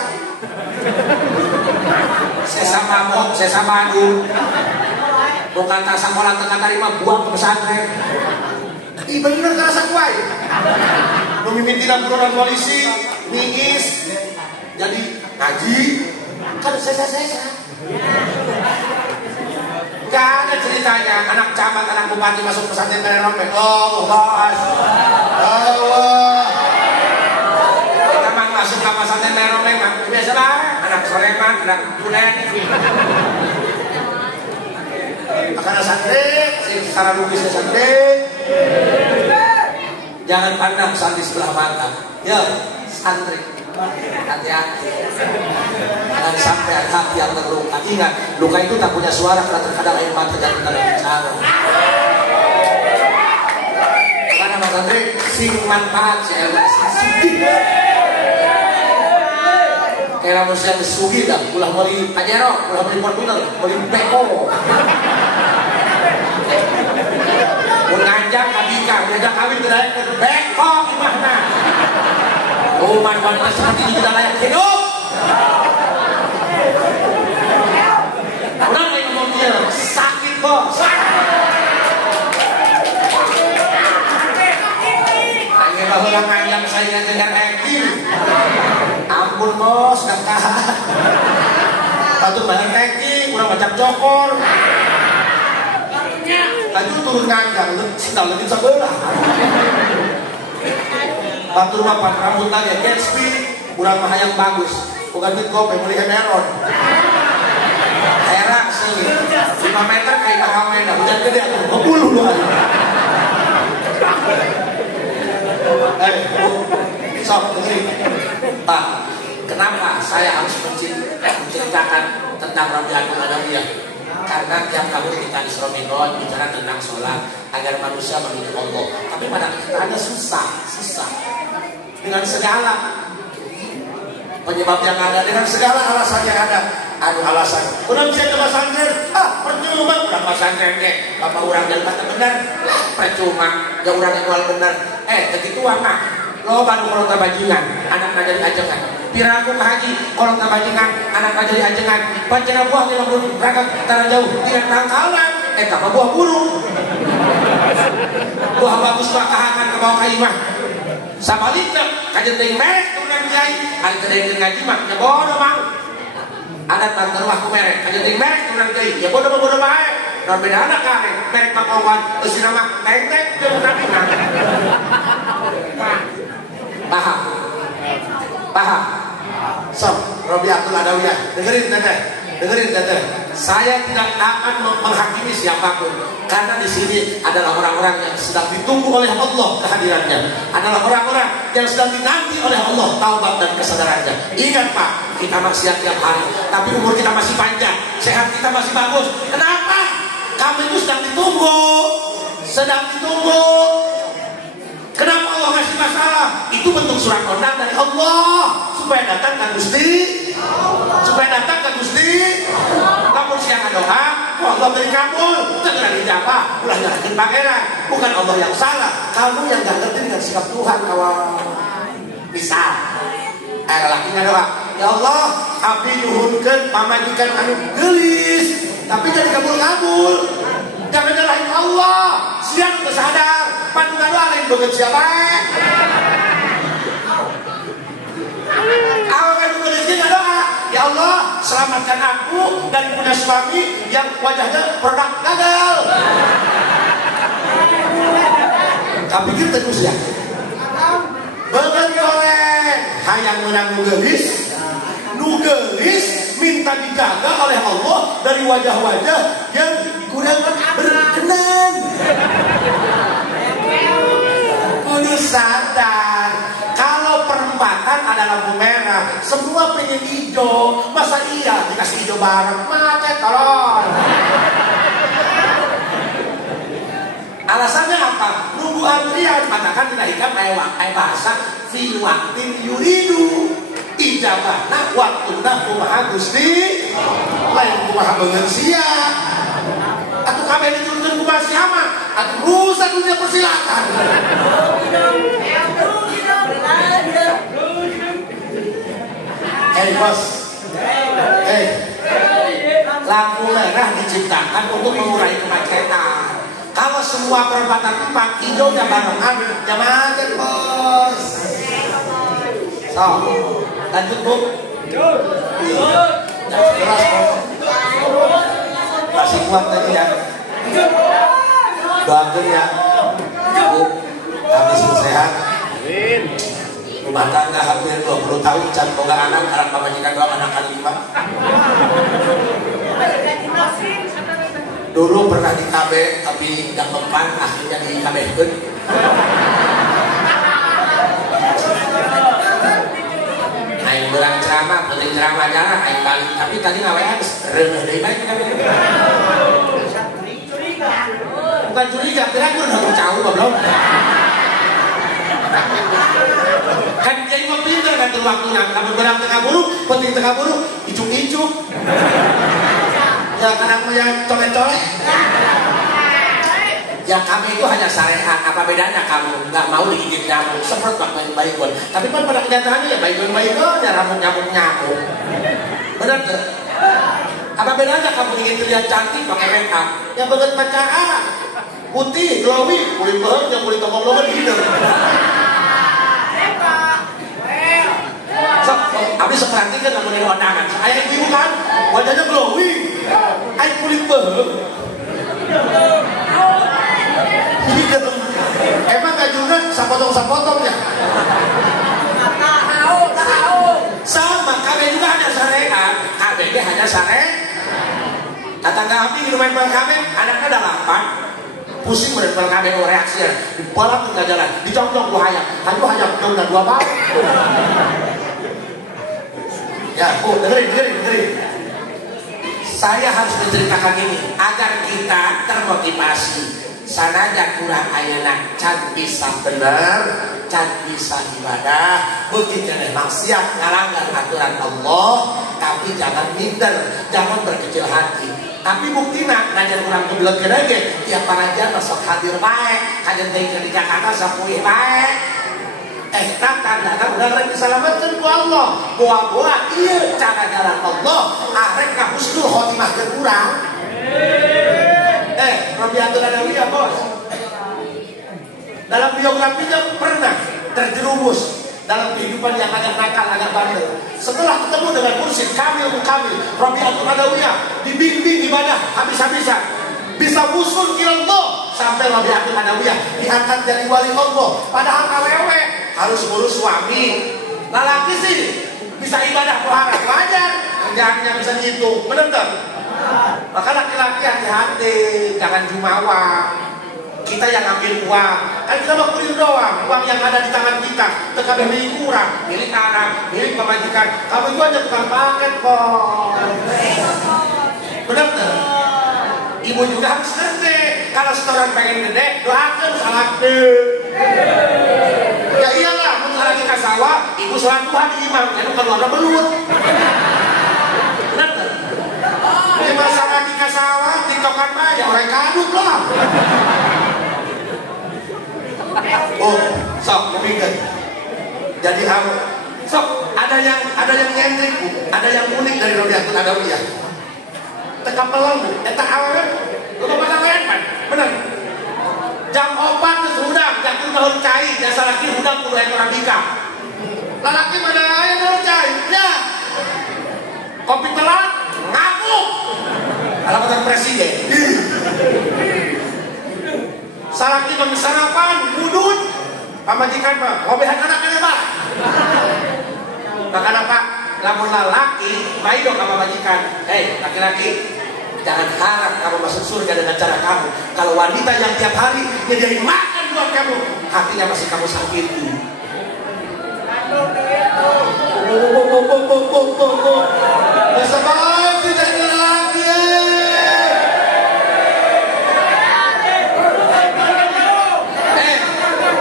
Sesa mabok, sesa madu. Bukan tak sekolah tengah tarima buang ke pesantren. Ih bener kerasa kuai. Pemimpin tidak buronan polisi, niis, jadi ngaji, kan sesa-sesa. Gak ada ceritanya anak camat, anak bupati masuk pesantren meromeng. Oh bos, Allah. Kita mah masuk ke pesantren meromeng, biasalah anak soreman, anak tulen. Karena santri, secara logisnya santri. Jangan pandang santri sebelah mata. Ya, santri. Hati-hati. Jangan sampai ada hati yang terluka. Ingat, luka itu tak punya suara karena terkadang air mata jatuh dalam bicara. Karena Mas Andre sing manfaat saya sing kayak manusia sugi dah, ulah beli Pajero, ulah beli Fortuner, beli Beko. Ngajak kabika, ngajak kawin tidak ikut Beko gimana? Rumah wanita seperti ini tidak layak hidup. Orang yang ngomong dia sakit bos. Hanya bahwa ngajak saya dengan Eki. Ampun bos, kakak. Patut bayar Eki, kurang macam cokor. Tadi turun ngangkang, sendal lagi sebelah. Batur mapan rambut lagi, Gatsby, kurang mah yang bagus. Bukan duit kopi, beli Emeron. Herak sih, 5 meter kayak Mahamena, hujan gede tuh, ngebuluh doang. Sok, dengerin. Pak, kenapa saya harus menceritakan tentang Rabi'atul Adawiyah? Karena tiap kali kita Isra Mi'raj bicara tentang sholat agar manusia menuju Allah, tapi pada kenyataannya susah dengan segala penyebab yang ada, dengan segala alasan yang ada. Aduh alasan, udah bisa ke pesantren, percuma, udah pesantren deh, bapak orang yang kata benar, percuma, gak orang yang jual benar. Begitu mah, lo baru kalau terbajingan, anak jadi ajengan. Pira aku ke haji, kalau terbajingan, anak jadi ajengan. Pancena buah di lembut, berangkat tanah jauh, tidak tangkalan. Apa buah burung? Buah bagus mah kahangan ke bawah kaimah. Sabaliknya, kajian dari merek kemudian kiai, ada kedai ngaji mah, ya bodoh mang. Ada terwah ku merek, kajian dari merek kemudian kiai, ya bodoh baik. Non beda anak kare, merek makawan, terus nama tek-tek, dia bukan bina. Paham? So, Rabi'atul Adawiyah, dengerin teteh. Saya tidak akan menghakimi siapapun, karena di sini adalah orang-orang yang sedang ditunggu oleh Allah kehadirannya, adalah orang-orang yang sedang dinanti oleh Allah taubat dan kesadarannya. Ingat Pak, kita maksiat tiap hari, tapi umur kita masih panjang, sehat kita masih bagus. Kenapa? Kamu itu sedang ditunggu. Kenapa Allah ngasih masalah? Itu bentuk surat kondak dari Allah supaya datang ke Gusti. Kamu siang doa, Allah beri kabul, segera dijawab, ulah nyalahin pangeran. Bukan Allah yang salah, kamu yang gak ngerti dengan sikap Tuhan kawan. Misal, laki doa, ya Allah, abdi nuhunkeun pamajikan anu geulis, tapi jadi kabul. Jangan nyalahin Allah, siang tersadar, pantungan doa lain banget siapa? Awal rezeki doa, ya Allah selamatkan aku dari punya suami yang wajahnya produk gagal. Tapi kita terus ya, bener goreng, hayang menang nugelis minta dijaga oleh Allah dari wajah-wajah yang kurang berkenan. Kudu sadar, kalau perempatan ada lampu merah, semua pengen hijau. Masa iya dikasih hijau bareng? Macet tolong. Alasannya apa? Nunggu antrian, matakan tidak hikam kayak bahasa fi waktin yuridu ijabah waktu kumaha Gusti lain kumaha beungeun sia. Atuh kabeh diturunkeun kumaha siapa? Atuh rusak dunia persilatan. Bos. Lampu merah diciptakan untuk mengurangi kemacetan. Kalau semua perempatan tempat hijaunya barengan, ya macet bos. So, lanjut Bu. Jelas bos. Masih kuat tadi ya. Doakan ya Bu, kami sehat. Rumah tangga hampir 20 tahun can boga anak, anak pamajikan 2 anak 5. Dulu pernah di KB tapi gak mempan, akhirnya di KB pun. Orang ceramah, penting ceramah jalan, aing balik. Tapi kali ngawean, reneh deh baik. Bukan curiga, kira gue udah jauh belum. Kan jadi mau pinter kan tuh waktu namun berang tengah buru, penting tengah buru, icuk-icuk. Ya karena aku yang colek-colek. Ya kami itu hanya syariat, apa bedanya kamu nggak mau digigit nyamuk, semprot baik pun. Tapi kan pada kenyataannya ya baik ya nyamuk nyamuk. Benar tuh. Apa bedanya kamu ingin terlihat cantik pakai make up? Ya banget bacaan, putih, glowing, kulit berem, yang kulit tongkol gitu. So, abis seperti kan kamu dari undangan. Saya ibu kan, wajahnya glowing, air kulit berem. Emang gak juga sapotong-sapotong ya? Tahu. Sama, KB juga hanya syariat. KB hanya syariat. Kata kami minum empel KB, anaknya ada 8. Pusing berempel KB reaksinya. Dipolak ke jalan, dicongcok ku hayang. Hayang udah 2 bal. Ya, dengerin. Saya harus menceritakan ini agar kita termotivasi. Sanaja kurang ayeuna can bisa bener, can bisa ibadah, begitu deh maksiat ngalanggar aturan Allah, tapi jangan minder, jangan berkecil hati. Tapi buktina ngajar kurang kebelet gede, tiap parajian masuk hadir baik, kajian dari Jakarta sapuih baik. Tanda udah rek diselamatkan ku Allah, buah iya cara jalan Allah, arek ka husnul khotimah teu kurang. Robiatul Adawiyah bos, dalam biografinya pernah terjerumus dalam kehidupan yang agak nakal, agak bandel. Setelah ketemu dengan mursyid Kamil Robiatul Adawiyah dibimbing ibadah habis-habisan, bisa wusul ilallah sampai Robiatul Adawiyah diangkat jadi wali Allah. Padahal awewe harus ngurus suami, lelaki sih bisa ibadah pohara wajar, kerjaannya bisa dihitung, bener tak? Maka laki-laki hati-hati, jangan jumawa. Kita yang ambil uang, kan kita mau kurir doang. Uang yang ada di tangan kita, terkadang milik kurang, milik anak, milik pemajikan. Kamu itu aja tukang paket kok. Benar tak? Ibu juga harus ngerti. Kalau setoran pengen gede, doakan salat deh. Ya iyalah, mau salat di sawah, ibu sholat Tuhan imam, kan keluarga belut. Benar tak? Ini masalah di sawah, tiktokan mah ya orang kadut lah. Oh, sok kepingin. Jadi kamu, sok ada yang nyentrik, ada yang unik dari Robiatul Adawiyah. Teka pelang, eta awewe, lu pada kan? Bener. Jam 4 ke hudang, jatuh tahun cai, jasa laki hudang kudu ekor abika. Lalaki mana yang tahun cai? Ya. Kopi telat, ngamuk. Alamat presiden. Salaki bagi sarapan, budut. Pamajikan mah, ngobehan anak-anak pak. Maka pak, lamun lalaki, main dong sama majikan. Hei, laki-laki, jangan harap kamu masuk surga dengan cara kamu. Kalau wanita yang tiap hari nyediain makan buat kamu, hatinya masih kamu sakiti. Sabar, tidak lagi.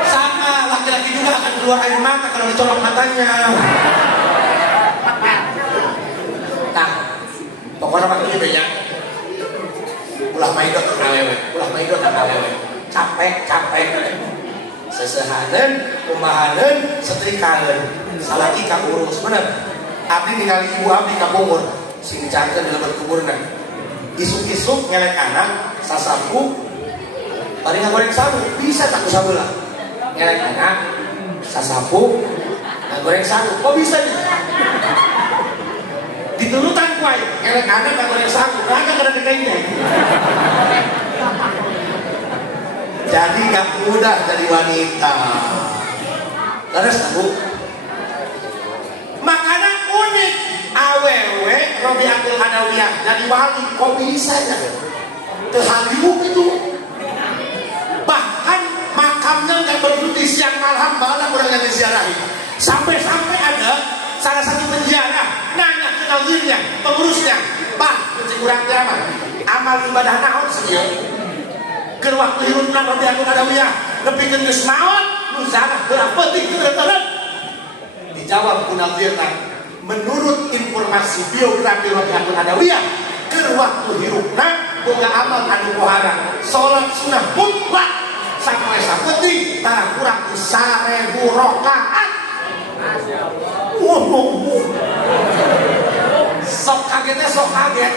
Sama laki-laki juga akan keluar air mata kalau dicolok matanya. Nah, pokoknya waktu itu ya. Ulah maidot alewe. Capek. Sesehaden, kumahaden, setrikaden. Salaki ka urus bener. Abdi ningali ibu abdi ka bungur. Sing cangkeun di lebat kuburna. Isuk-isuk ngelek anak, sasapu. Bari ngagoreng sabu, bisa tak sabeula. Ngelek anak, sasapu, ngagoreng sabu. Kok bisa nih? Diturutan kuai, ngelek anak ngagoreng sabu. Kagak kada dekainnya. Jadi gak mudah jadi wanita. Terus bu, makanya unik awewe Robiatul Adawiyah jadi wali. Kok bisa ya? Terhaliuk itu. Bahkan makamnya nggak berhenti siang malam malam orang yang diziarahi. Sampai ada salah satu penjara nanya ke nazirnya, pengurusnya, Bang, kurang kiamat amal ibadah naon sih ke waktu hirupna Rabiatul Adawiyah lebih ke geus naon nu sangat penting teureun. Dijawab ku nazirna, menurut informasi biografi Rabiatul Adawiyah ke waktu hirupna boga amal anu pohara salat sunah mutlak sampai sapenting tara kurang 1000 rakaat. Sok kagetnya sok kaget.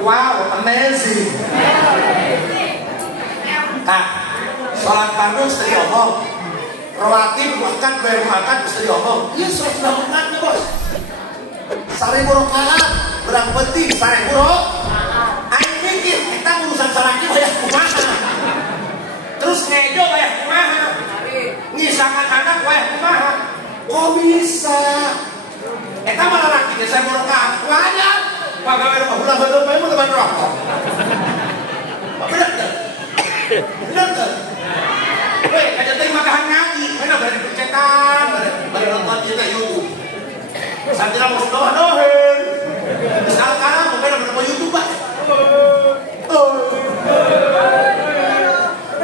Wow, amazing. Nah, sholat fardu mesti diomong, rawatib bahkan bayar makan mesti diomong. Iya, sholat sudah makan nih bos. 1000 rakaat berang penting 1000 rakaat. Aing mikir kita urusan salaki bayar kumaha. Terus ngejo bayar kumaha. Ngisangan anak bayar kumaha. Kok bisa? Eta malah laki ge 1000 rakaat. Banyak. Pagawe rumah ulah bae bae mah teman rokok. Bener kan? Bener kan? Weh, kaja teh makahan ngaji, mana bari percetan, bari nonton kita YouTube. Santira mau doa-doain. Sekarang mungkin ada YouTube bae.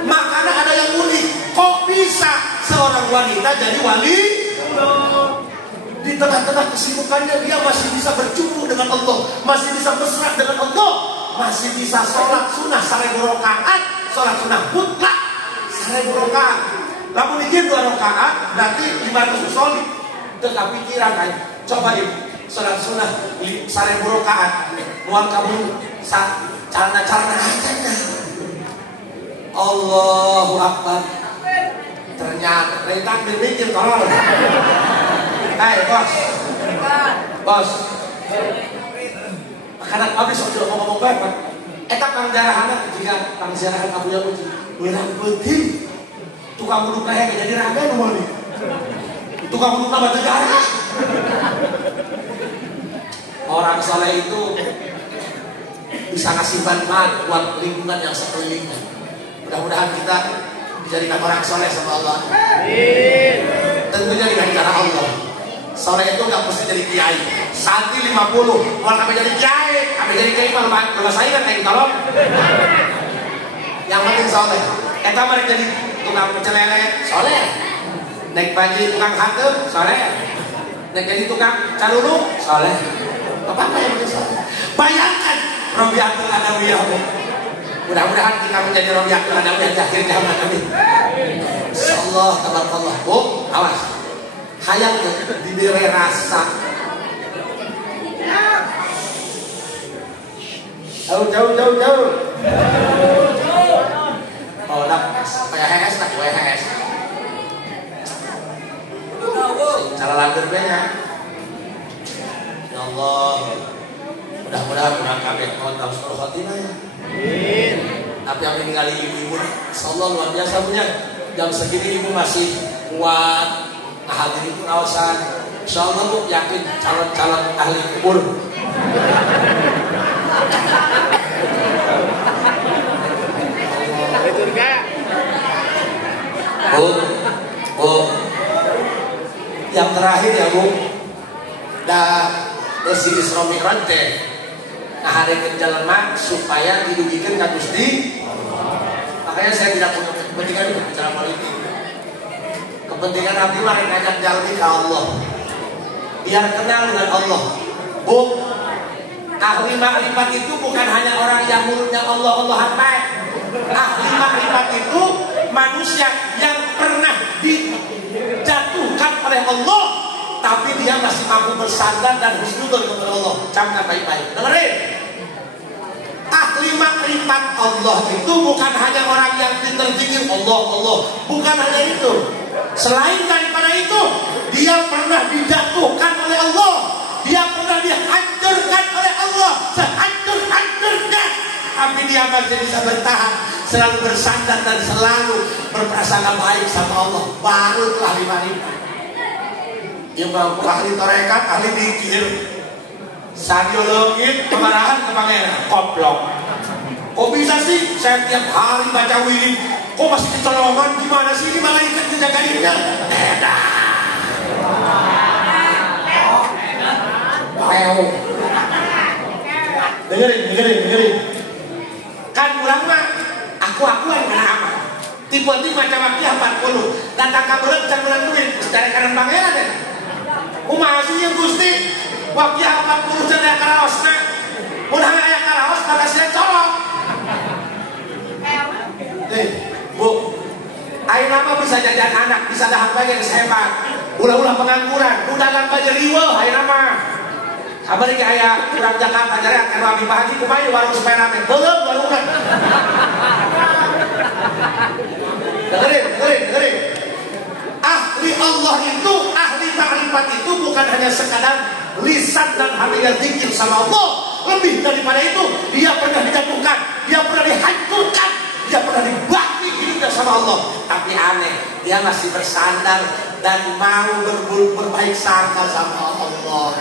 Makanya ada yang unik, kok bisa seorang wanita jadi wali? Di tengah-tengah kesibukannya dia masih bisa berjumpa dengan Allah, masih bisa mesra dengan Allah, masih bisa sholat sunnah 1000 rakaat, sholat sunnah mutlak 1000 rakaat. Lamun dikit 2 rakaat berarti 500 sholli. Teu kapikiran kan? Coba ieu sholat sunnah 1000 rakaat. Mual kamu carana-carana aja. Allahu Akbar. Ternyata rentak dipikir tolong. Hai bos, bos. Makanan habis sudah ngomong baik pak. Eta pangjarahan jika pangjarahan kamu yang uji, wirang penting. Tukang buduk kayak jadi raga nomor nih. Tukang buduk nama negara. Orang soleh itu bisa ngasih manfaat buat lingkungan yang sekelilingnya. Mudah-mudahan kita dijadikan orang soleh sama Allah. Tentunya dengan cara Allah. Soleh itu nggak mesti jadi kiai. Santi 50, kalau kami jadi kiai, kalau saya kan kayak tolong. Yang penting soleh. Kita mari jadi tukang pecel lele, soleh. Naik panji tukang hantu, soleh. Naik jadi tukang calulung, soleh. Apa yang penting soleh? Bayangkan Rabiatul Adawiyah. Mudah-mudahan kita menjadi Rabiatul Adawiyah di akhir zaman kami. Insyaallah, tabarakallah. Bu, awas. Hayang diberi rasa. Jauh. Oh, nak WHS nak WHS. Cara langgir banyak. Ya Allah. Mudah-mudahan kurang kabeh kontak seluruh khotimah ya. Amin. Tapi yang meninggal ibu-ibu, insyaallah luar biasa punya. Jam segini ibu masih kuat. Hadirin pengawasan, insyaallah bu yakin calon-calon ahli kubur. Bu, yang terakhir ya bu, si Isra Mi'raj teh, ngaharekeun jalma supaya didugikan ka Gusti. Makanya saya tidak punya kepentingan bicara politik. Kepentingan abdi mah ngajak jalmi ke Allah. Biar kenal dengan Allah. Bu, ahli makrifat itu bukan hanya orang yang mulutnya Allah hafal. Ahli makrifat itu manusia yang pernah dijatuhkan oleh Allah, tapi dia masih mampu bersandar dan husnudzon kepada Allah. Camkan baik-baik. Dengerin. Ahli makrifat Allah itu bukan hanya orang yang pintar zikir Allah. Bukan hanya itu. Selain daripada itu, dia pernah dijatuhkan oleh Allah. Dia pernah dihancurkan oleh Allah sehancur-hancurnya. Tapi dia masih bisa bertahan, selalu bersandar dan selalu berprasangka baik sama Allah. Baru ahli makrifat. Yang mampu ahli tarekat, ahli zikir. Sadiologit kemarahan ke pangeran, koplok. Kok bisa sih saya tiap hari baca wirid, kok masih kecolongan? Gimana sih ini malaikat ngejagainnya? Dengerin. Kan urang mah aku-akuan kana amal. Tiba-tiba macam wakiah 40. Datang ka beureum can bulan duit, dari kanan pangeran deh. Kumaha sih yang Gusti? Wakiah 40 can aya karaosna. Mun aya karaos maka sia colok. Bu, ayeuna mah bisa jajan anak, bisa dahar bae geus hebat. Ulah-ulah pengangguran, nu dagang bae riweuh ayeuna mah. Kabar ge aya urang Jakarta jare akan Abi Bahaji kumaha warung supaya rame. Heueuh warungan. Dengerin. Ahli Allah itu, ahli makrifat itu bukan hanya sekadar lisan dan hatinya zikir sama Allah. Lebih daripada itu, dia pernah dijatuhkan, dia pernah dihancurkan, dia pernah dibakti hidupnya sama Allah. Tapi aneh, dia masih bersandar dan mau berbaik sangka sama Allah.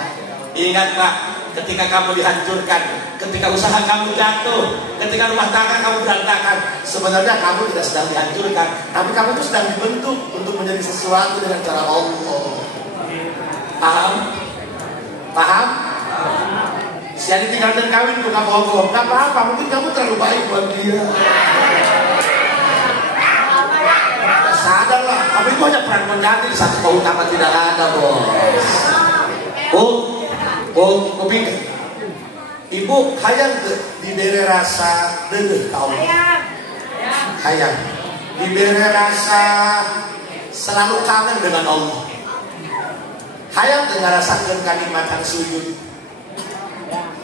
Ingat Pak, ketika kamu dihancurkan, ketika usaha kamu jatuh, ketika rumah tangga kamu berantakan, sebenarnya kamu tidak sedang dihancurkan, tapi kamu itu sedang dibentuk untuk menjadi sesuatu dengan cara Allah. Paham? Siapa tinggalkan kawin tuh kamu bohong, gak apa-apa, mungkin kamu terlalu baik buat dia. Sadarlah, kamu itu hanya peran mengganti di satu keutamaan tidak ada, bos. Kuping ibu hayang diberi rasa deuleuh ka Allah. Hayang diberi rasa selalu kangen dengan Allah. Hayang ngarasakeun kanikmatan sujud.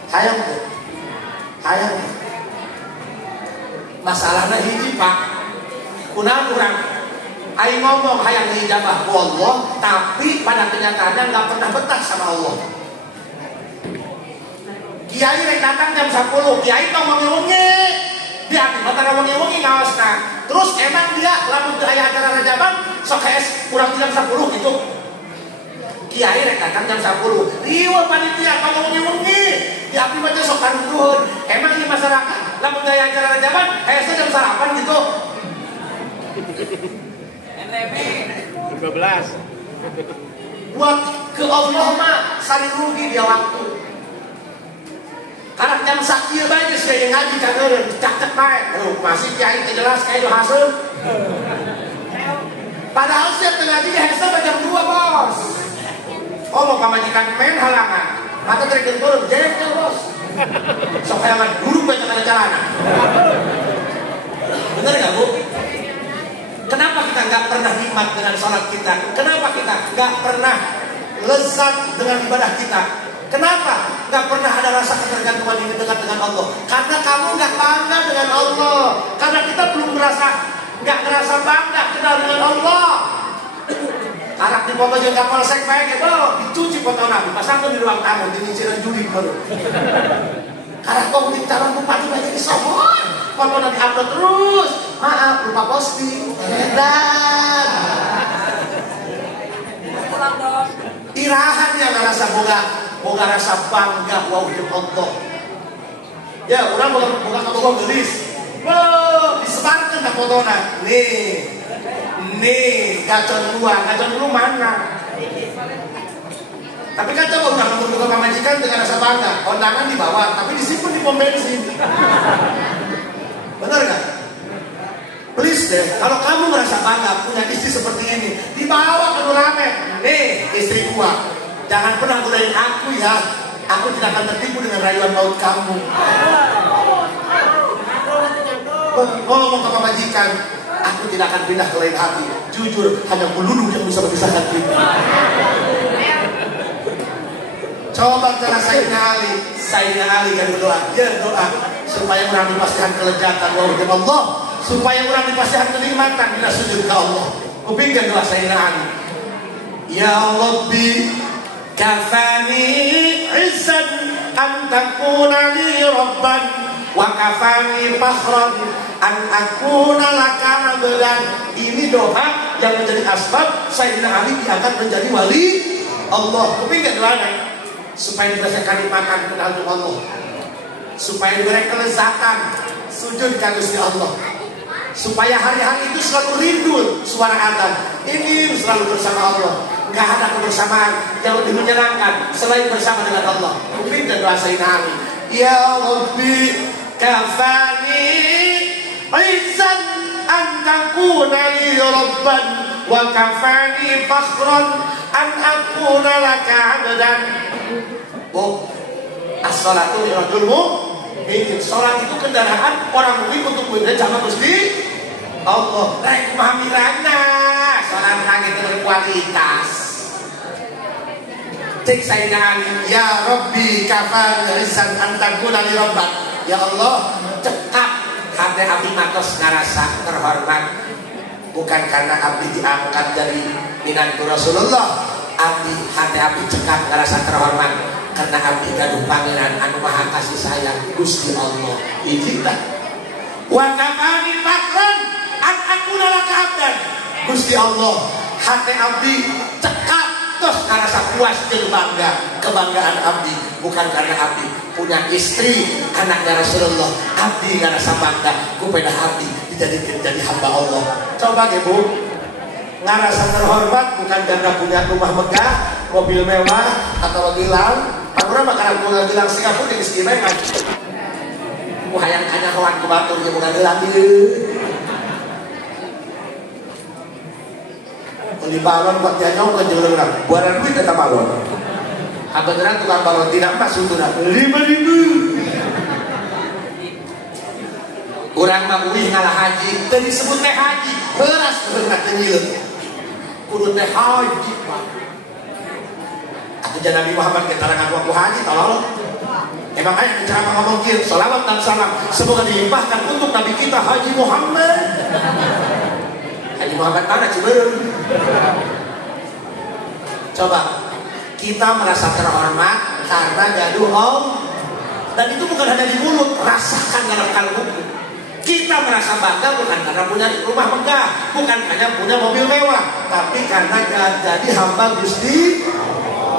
Hayang masalahna hiji Pak, kunaon urang aing ngomong hayang diijabah ku Allah, tapi pada kenyataannya nggak pernah betah sama Allah. Kiai rek datang jam 10, Kiai tong wengi-wengi. Dia mata wengi-wengi ngaosna. Terus emang dia lamun teu aya acara Rajaban sok es kurang jam 10 gitu. Kiai rek datang jam 10. Riweuh panitia tong wengi-wengi. Dia abdi mah teh sok karuhun. Emang di masyarakat lamun teu aya acara Rajaban esna jam sarapan gitu. NTB 15. Buat ke Allah mah saling rugi dia waktu. Karena jam sakit bae geus yang ngaji cageureuh cak-cak bae. Masih kiai teh jelas kayak hasil. Padahal setiap ngaji hese jam 2, Bos. Oh mau pamajikan men halangan. Mata trek turun jengkel, Bos. Sok aya mah guru bae kana calana. Bener enggak, Bu? Kenapa kita enggak pernah nikmat dengan salat kita? Kenapa kita enggak pernah lezat dengan ibadah kita? Kenapa? Gak pernah ada rasa ketergantungan ini dekat dengan Allah. Karena kamu gak bangga dengan Allah. Karena kita belum gak ngerasa bangga kenal dengan Allah. Anak di foto yang gak polsek baik gitu, dicuci foto Nabi, pasangkan di ruang tamu, dinyiciran juri baru. Karena kau di calon bupati banyak disomot, foto nanti upload terus. Maaf, lupa posting. Dan irahan yang ngerasa boga rasa bangga wau jeung Allah. Ya, urang boga kabogoh geulis. Disebarkeun ka fotona. Nih, gacon dulu mana? Tapi kan coba urang boga pamajikan dengan rasa bangga, kondangan dibawa, tapi disimpan di pom bensin. Benar enggak? Please deh, kalau kamu merasa bangga punya istri seperti ini, dibawa ke rame. Nih, istri gua. Jangan pernah godain aku ya. Aku tidak akan tertipu dengan rayuan maut kamu. Ngomong ke pamajikan, aku tidak akan pindah ke lain hati. Jujur, hanya melulu yang bisa memisahkan kita. Coba cara Sayyidina Ali kan berdoa. Dia doa supaya orang dipastikan kelezatan wajah Allah, supaya orang dipastikan kenikmatan bila sujud ke Allah. Kupingkan doa Sayyidina Ali. Ya Rabbi kafani izzan an takuna li rabban wa kafani fakhran an akuna laka abdan. Ini doa yang menjadi asbab Sayyidina Ali diangkat menjadi wali Allah. Kupingkan doanya supaya diberi kenikmatan kenal dengan Allah, supaya diberi kelezatan sujud ke Gusti Allah, supaya hari-hari itu selalu rindu suara adzan, ingin selalu bersama Allah. Enggak ada kebersamaan yang lebih menyenangkan selain bersama dengan Allah. Mungkin dan doain amin. Ya Rabbi kafani izzan an takuna li rabban wa kafani fakhran an akuna laka abdan. Oh, as-salatu mirajul mu'min. Salat itu kendaraan orang mukmin untuk menuju sama Gusti Allah. Rek pahamiranna salat kang itu berkualitas. Cek saingan ya Rabbi kafan rizan antakuna li rabban. Ya Allah, cekap hati abdi matos ngarasa terhormat bukan karena abdi diangkat dari minantu Rasulullah. Abdi hati abdi cekap ngarasa terhormat karena abdi gaduh pangeran anu maha kasih sayang Gusti Allah. Ijita wa kafani fakran an akuna laka abdan. Gusti Allah, hati abdi cekap terus ngerasa puas dan bangga. Kebanggaan abdi bukan karena abdi punya istri anaknya Rasulullah. Abdi ngerasa bangga kepada abdi dijadikan jadi hamba Allah. Coba ya Bu, ngerasa terhormat bukan karena punya rumah megah, mobil mewah atau gelang. Aku makanan bunga gelang Singapura di istimewa. Wah yang hanya kawan kebatur dia bukan gelang dia. Beli balon buat dia nyong ke jual orang. Buaran duit tetap balon. Kebetulan tukang balon tidak masuk tuh nak 5.000. Orang mah uih ngalah haji. Tadi disebut teh haji. Beras berengat tenil. Kudu teh haji pak. Aku jangan Nabi Muhammad keterangan aku haji tolong. Emang ayat ceramah ngomong kir. Salawat dan salam semoga dilimpahkan untuk Nabi kita Haji Muhammad. Haji Muhammad mana Ciberem? Coba kita merasa terhormat karena gaduh Allah. Dan itu bukan hanya di mulut, rasakan dalam kalbuku. Kita merasa bangga bukan karena punya rumah megah, bukan hanya punya mobil mewah, tapi karena jadi hamba Gusti.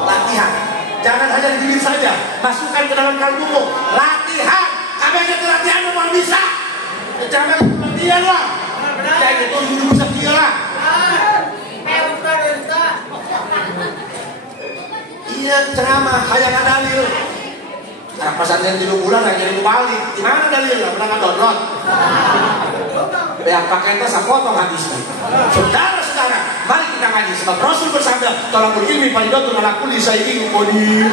Latihan, jangan hanya di bibir saja, masukkan ke dalam kalbumu. Latihan, kabehnya latihan mau bisa. Jangan latihan lah. Kayak gitu hidup bisa dia lah. Iya ceramah, hayang dalil. Sekarang pasangnya 3 bulan lagi ribu balik. Gimana dalil? Gak pernah download. Yang pakai itu saya potong hadisnya. Saudara-saudara, mari kita ngaji. Sebab Rasul bersabda, tolong ilmi faridatun ala kulli syai'in qadir.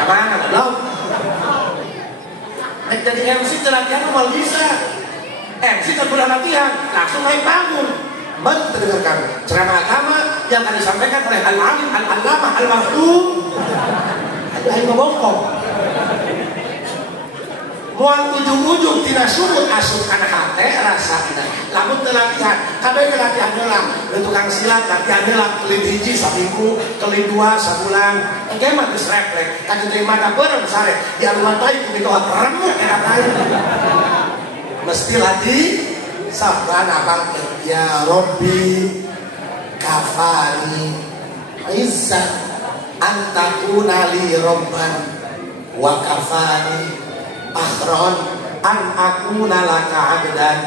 Kemana? Belum. Jadi MC latihan mau bisa. MC terbulan latihan, langsung naik bangun. Mari kita dengarkan ceramah agama yang akan disampaikan oleh Al-Alim, Al-Allamah, Al-Mahdum. Al-Alim Bongkong. Mual ujung-ujung tidak surut asup anak hati rasa tidak. Lamun latihan, kabeh latihan heula. Tukang silat latihan heula kelin hiji saminggu, kelin 2 sabulan. Engke mah geus refleks. Kaju teh mata beureum sare di aluman tai ku kitu remuk era tai. Mesti latih sabana bangke. Ya Rabbi kafani izzan antakuna li rabban wa kafani akhron an akuna laka abdan.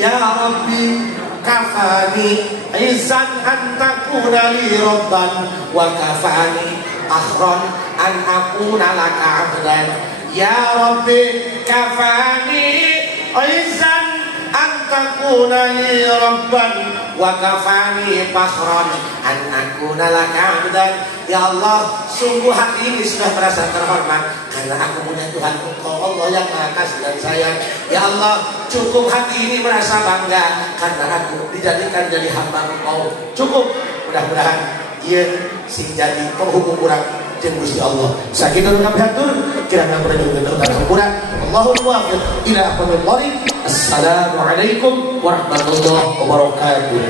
Ya Rabbi kafani izzan an takuna li rabban wa kafani akhron an akuna laka abdan. Ya Rabbi kafani izzan an takuna li rabban wa kafani fakhran an akuna laka abdan. Ya Allah, sungguh hati ini sudah merasa terhormat karena aku punya Tuhan Engkau Allah yang Maha Kasih dan Sayang. Ya Allah, cukup hati ini merasa bangga karena aku dijadikan jadi hamba Engkau. Cukup, mudah-mudahan ia sing jadi penghubung kurang jeung Gusti Allah. Sakitu kami hatur kirana berjumpa dengan hampura. Allahul muwaffiq ila aqwamit thoriq. Assalamualaikum warahmatullahi wabarakatuh.